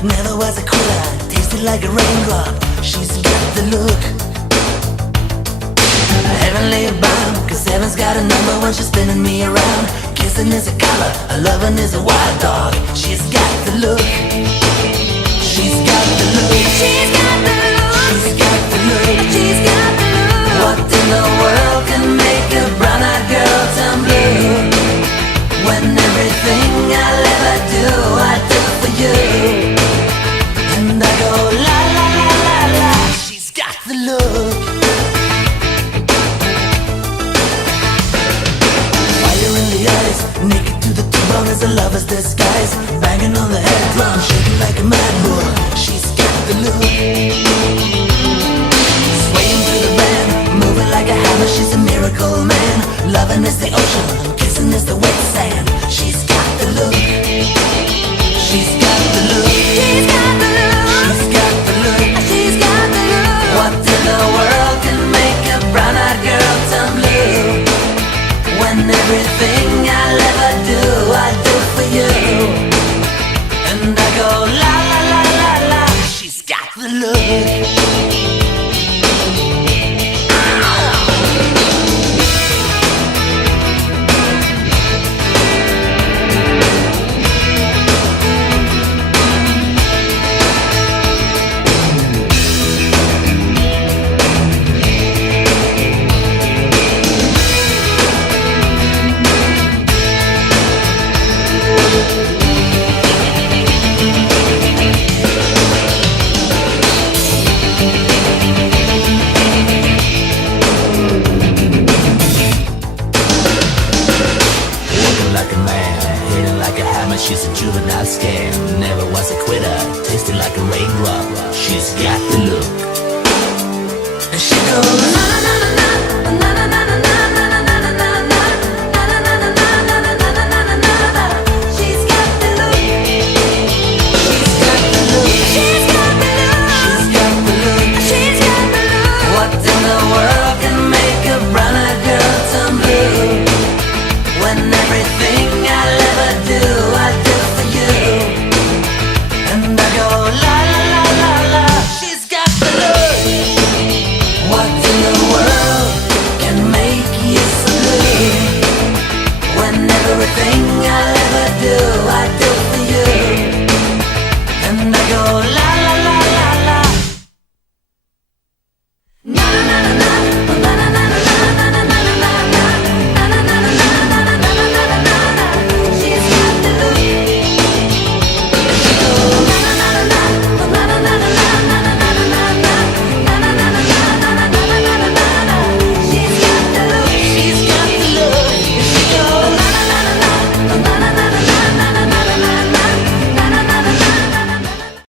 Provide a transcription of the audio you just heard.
Never was a quitter, tasted like a raindrop. She's got the look, heavenly bound. Cause heaven's got a number when she's spinning me around. Kissing is a color, a loving is a wild dog. She's got the look, she's got the look, she's got the look, she's got the look, she's got the look. What in the world can make a brown-eyed girl turn blue? When everything I'll ever do, I do for you. And I go la la la la la. She's got the look. Fire in the eyes, naked to the bone as a lover's disguise. Banging on the head drum, shaking like a mad bull. She's got the look. Swaying through the band, moving like a hammer. She's a miracle man. Loving is the ocean, kissing is the wet sand. She's got the look. She's got the look. She's got the look. She's got the look. She's got the look. What in the world can make a brown-eyed girl turn blue? When everything I'll ever do, I do for you. And I go la la la la la. She's got the look. Like a man, hitting like a hammer, she's a juvenile scam.